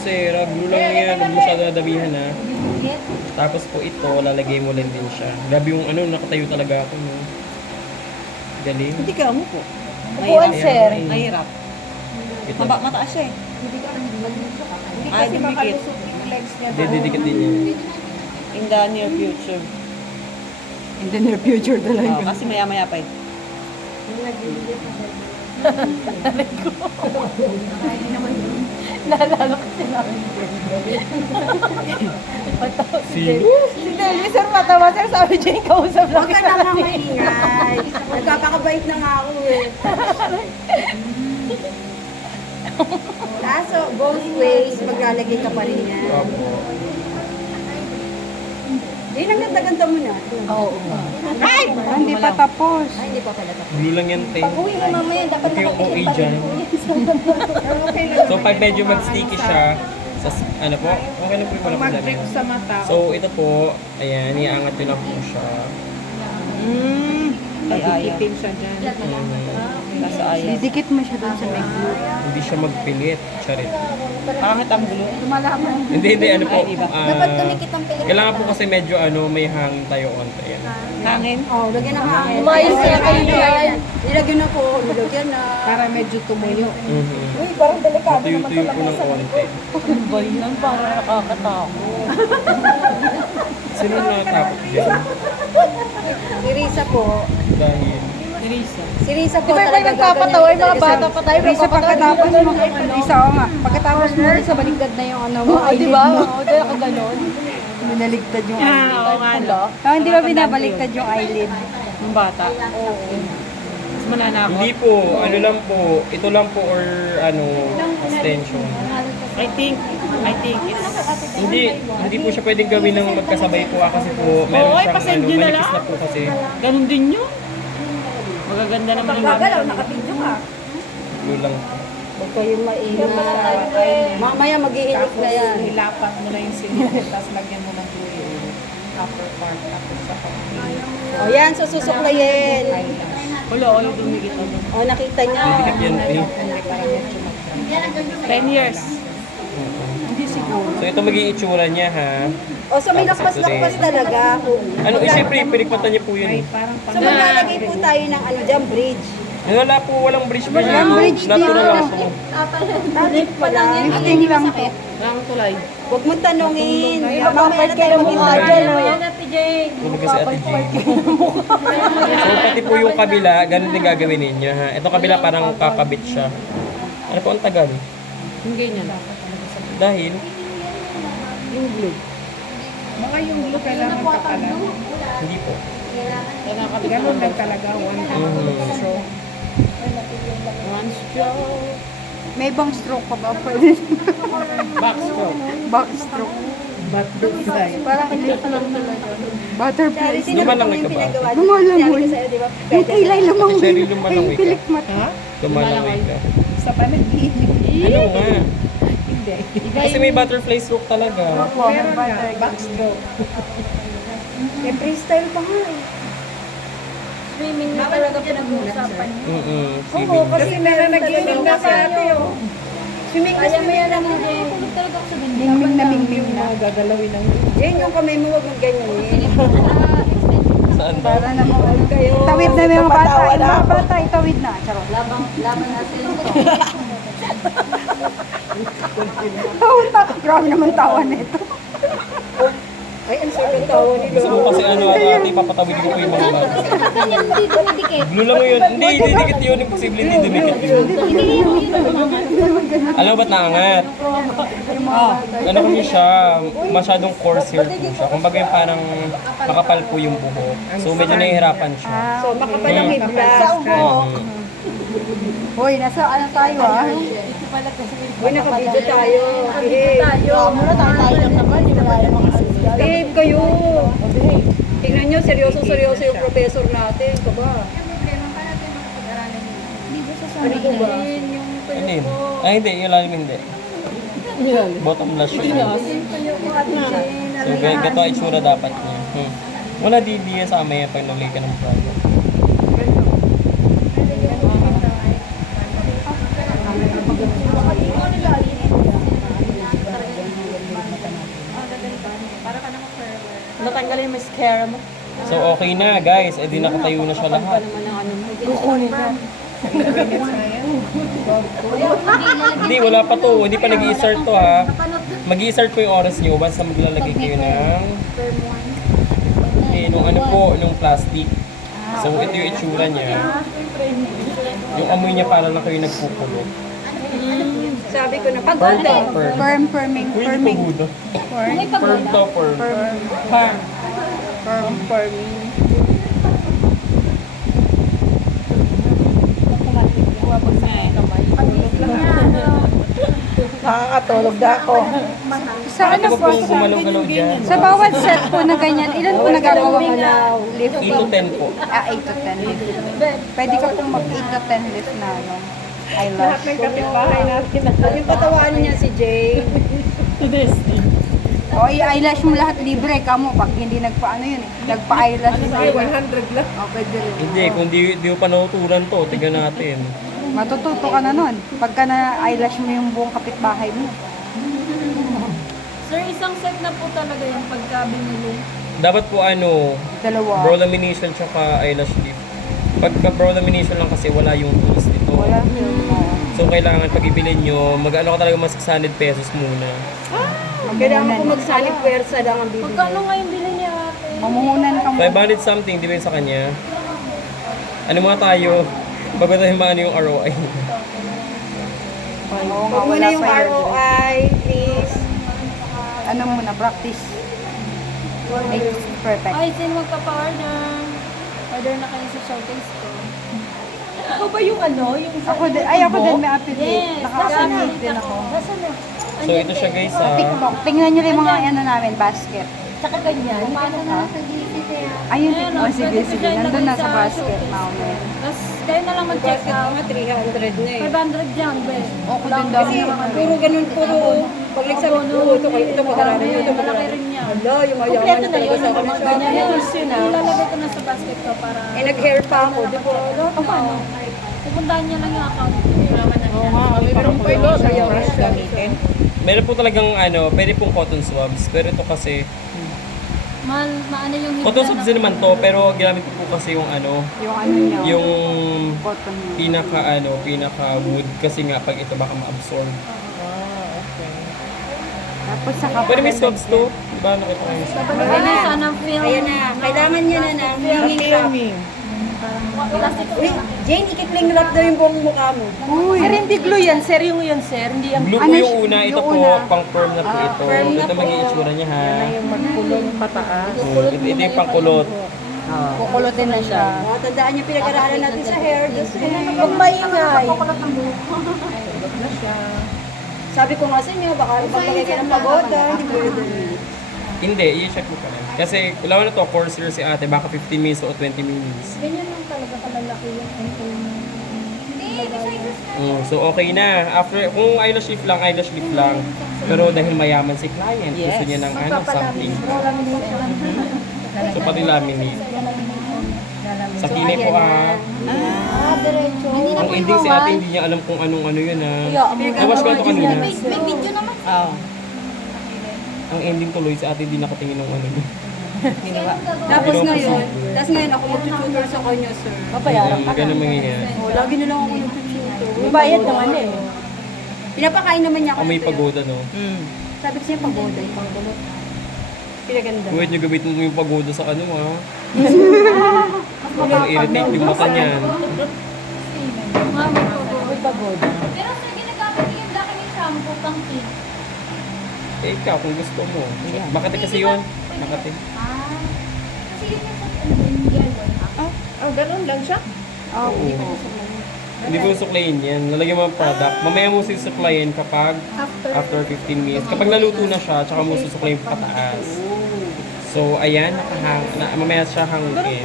Sera, glue lang yan. Huwag mo siya dadabihan ha. Tapos po ito, lalagay mo lang din siya. Grabe yung ano, nakatayo talaga ako. No? Galing. Hindi ka mo po. Upuan, sir. Mahirap. Ito. Mataas siya eh. Ay, Kasi dumikit. makalusot yung legs niya. Didikit din yan. In the near future. In the near future talaga. Kasi maya-maya pa eh. Naalala ko sinabi. Sino? Si Delby, sir, matawa, sir. Sabi niya yung kausap lang. Huwag ka na nga maingay. Nagkakabait na nga ako eh. Kaso, both ways, maglalagay ka pa rin yan. Eh, nagdaganda mo na. Oo. Ay! Hindi pa tapos. Ay, hindi pa pala tapos. Glue lang yan, te. Uwi mo mamaya, dapat Okay yung OA dyan. So, pag medyo mag-sticky siya, sa, ano po, okay lang po yung walang problema. sa mata. So, ito po, ayan, iangat nyo lang po siya. Ay, ayaw. siya dyan. Nasa ayaw. Didikit mo siya doon sa may glue. Hindi siya magpilit. Charit. Pangit ang gulo. Hindi, ano po. Ay, iba. Dapat dumikit ang pilik. Kailangan po kasi medyo ano, may hangin tayo onto. Ayan. Hangin. Oh, lagyan ng hangin. Umayos na kayo yan. Ilagyan na po. Ilagyan na. Para medyo tumuyo. Mhm. Uy, parang delikado naman Tuyo-tuyo po talaga ng sa onte. Ano ba yun? Parang nakakatakot. Sino nakatakot dyan? Si Risa po. Dahil, Teresa. Si Risa po Di ba may talaga nagpapatawa yung mga bata pa tayo? Risa, pagkatapos mo. Risa, oo nga. Pagkatapos mo, Risa, baligtad na yung ano mo. Oo, di ba? Oo, di ako ganon. Binaligtad yung eyelid. Oo nga no. Oh, hindi ba binabaliktad yung eyelid? Yung bata. Mas mananakot. hindi po, ano lang po, ito lang po or ano, extension. I think it's... Hindi po siya pwedeng gawin ng magkasabay po kasi po meron Oo, ay, siyang pasend ano, nyo na manipis lang. na po kasi. Ganun din yun. Magaganda naman yung Gagalaw, nakapidyo ka. Glue lang. Huwag kayong maingay. Mamaya mag-iinit na yan. Hilapat mo na yung silid, tapos lagyan mo ng glue yung upper part, tapos sa O yan, sususuklayin. Wala, yung dumikit ako. O, nakita niya. Didikit yan eh. 10 years. So ito magiging itsura niya ha. O, so may lakpas-lakpas talaga. Ano, siyempre, pinikmatan niya po yun eh. So maglalagay po tayo ng ano dyan, bridge. Wala po, walang bridge pa siya. Walang bridge Natural dito. lang po. Tapos pa lang yan. Hindi lang po. Ang tulay. Huwag mo tanungin. Mamaya na tayo mukha dyan. Ayan, Ate Jane. Tulog kasi Ate Jane. So pati po yung kabila, ganun din gagawin ninyo ha. Ito kabila parang kakabit siya. Ano po ang tagal? Yung ganyan. Dahil, Mga yung glue kailangan kapalan. hindi po. Ganun lang talaga, one stroke. One stroke. May ibang stroke pa ba? Pwede. Backstroke. Backstroke. Butterfly. Parang hindi pa lang talaga. Butterfly. Lumalangoy ka ba? Lumalangoy. Yung kilay lumang Si Sherry lumalangoy ka. pilik mata. Lumalangoy ka. Sa panaginip. Ano nga? Hindi. Kasi may butterfly stroke talaga. Meron na, backstroke. Eh, freestyle pa nga eh. Swimming na talaga pinag-uusapan niyo. Sige. Kasi nanaginip na sa ate, oh. Swimming na Kaya swimming may na alam nga. niyo. Tulog talaga ako sa dinding. Mingming na mingming na. Gagalawin ng Yan yung kamay mo, huwag mong ganyan. Saan ba? Para naman kayo. Tawid na yung mga bata. Yung mga bata, itawid na. Charot. Laban natin. Grabe naman tawa nito. Ay, ang sarap tawa nito. Gusto mo kasi ano, ate, papatawid ko po yung mga bata. Ganyan, hindi dumidikit. Glue lang yun. Hindi didikit yun. Imposible hindi dumikit yun. Alam mo ba't naangat? Ano kasi siya, masyadong coarse hair po siya. Kumbaga yung parang makapal po yung buhok. So medyo nahihirapan siya. So, makapalang hibla. Hoy, nasa ano tayo ah? Hoy, nakabidyo tayo. Tayo. Muna tayo lang naman. Hindi na tayo makaalis. Behave kayo. Tingnan nyo, seryoso yung professor natin. Kaba. Ano ko ba? Ano yun? Ay hindi, yung lalim hindi. Bottom lash yun. So gato ang itsura dapat niya. Wala di sa amaya pag nagli ka ng product. tanggalin yung mascara mo. So okay na guys, eh di nakatayo na siya lahat. Kukunin na. Hindi, wala pa to. Hindi pa nag-i-start to ha. Mag-i-start po yung oras nyo basta maglalagay kayo ng nung ano po, nung plastic. So ito yung itsura niya. Yung amoy niya para lang kayo nagpupulo. Sabi ko na, pagoda. Firm. Firming. Uy, hindi pagoda. Firm daw, firm. Firming. Nakakatulog na ako. Sa ano Ito po, po gumalaw-galaw dyan. sa bawat set po na ganyan, ilan po nagagawa mo na 8 lift? to 10 po. 8 to 10 lift. Pwede ka pong mag 8 to 10 lift na ano, eyelash. Lahat ng kapitbahay natin. Yung patawanan niya si Jay. O, i-eyelash mo lahat libre. Kamo, pag hindi nagpa-ano yun eh, nagpa-eyelash. Ay, 100 lang. O, pwede rin. Hindi, kung di mo pa natutunan to, tignan natin. Matututo ka na nun. Pagka na-eyelash mo yung buong kapitbahay mo. Sir, isang set na po talaga yung pagka binili. Dapat po ano, Dalawa. brow lamination tsaka eyelash lift. Pagka brow lamination lang kasi wala yung tools nito. Wala yung So kailangan pag ibili nyo, mag-ano ka talaga mas 600 pesos muna. Kailangan ko magsalip pwersa lang ang bibili. Magkano nga yung bili niya ate? mamuhunan ka mo. 500 something, di ba yun sa kanya? Ano mga tayo? Bago tayo maano yung ROI. Oo nga, Huwag mo wala na yung pa yun. ROI, please. Ano muna, practice. Make it perfect. Ay, sino magpapa-order? Order na kayo sa showcase ko. Ako ba yung ano? Yung Ako din, ako din may affiliate. Yes, Naka-affiliate din ako. Nasaan na? So ito siya guys Sa ha. TikTok, tingnan nyo rin yung mga ano namin, basket. Saka ganyan. Ayun, Ayan, oh, sige, pwede sige. ko dyan Nandun na ilagay sa sa basket showcase. namin. Tapos kayo na lang mag-check out. Mga 300 na eh. 500 dyan, be. Ako din daw. Kasi puro ganun, puro pag nagsabi, ito kayo, ito pag-aralan nyo, ito Malaki pag-aralan rin niya. Hala, yung mayaman na talaga sa akin. Ganyan yun. ah. Ilalagay ko na sa basket ko para... Eh, nag-hair pa ako, di ba? Ano? Pupuntahan niya lang yung account. Oo nga, pero pwede sa brush gamitin. Meron po talagang ano, pwede pong cotton swabs. Pero ito kasi, Maano yung higda cotton swabs din naman to, pero ginamit ko po kasi yung ano, Yung ano nyo, yung cotton nyo. pinaka wood. Kasi nga, pag ito baka ma-absorb. Tapos saka Pwede may swabs to. Diba nakita ko yung swabs? Ayan na, sana film. Ayan na, kailangan niya na ng hanging wrap. Uy, Jane, ikitling wrap daw yung buong mukha mo. Uy, Sir, hindi glue yan, sir. Yung yun, sir. Hindi yung Blue po Ano yung siya- una, ito yung po, una. pang firm na po ito. firm na Ito po. maging itsura niya ha. magkulong pataas. Ito yung pangkulot. kukulutin na siya. Mga tandaan niyo pinag-aralan natin sa hair. Huwag maingay. Sabi ko nga sa inyo, baka magbagay kayo ng pagoda. Hindi pwede. Hindi, i-check mo pa lang. Kasi, wala na to, course year si ate, baka 15 minutes o 20 minutes. Ganyan lang talaga kalalaki yung ankle mo. So, okay na. After, kung eyelash lift lang. Pero dahil mayaman si client, gusto niya ng ano, something. So, pati laminate. Sa kine po Diretso. ang ending si ate, hindi niya alam kung anong ano yun Nawash ko ito kanina. May video naman. Ang ending tuloy, si ate hindi nakatingin ng ano niya. Tapos ngayon ako mag-tutor sa kanya, sir. Ganun mangyayari. Oh, lagi na lang ako nag-tutor. May bayad naman eh. Pinapakain naman niya ako. May pagoda, no? Sabi ko siya pagoda, yung pangdamot. Pinaganda. Huwag niyo gamitin mo yung pagoda sa ano, ha? Ang irritate yung mata niyan. Pero sir, ginagamit niyo yung laki ng shampoo pang pink. Eh, ikaw, kung gusto mo. Makati kasi yun. Makati. Kasi yun yung yellow. Oh, ganun lang siya. Hindi mo suklayin yan. Lalagyan mo ang product. Mamaya mo susuklayin kapag after 15 minutes. Kapag naluto na siya, tsaka mo susuklayin pataas. So, ayan, mamaya siya hangin.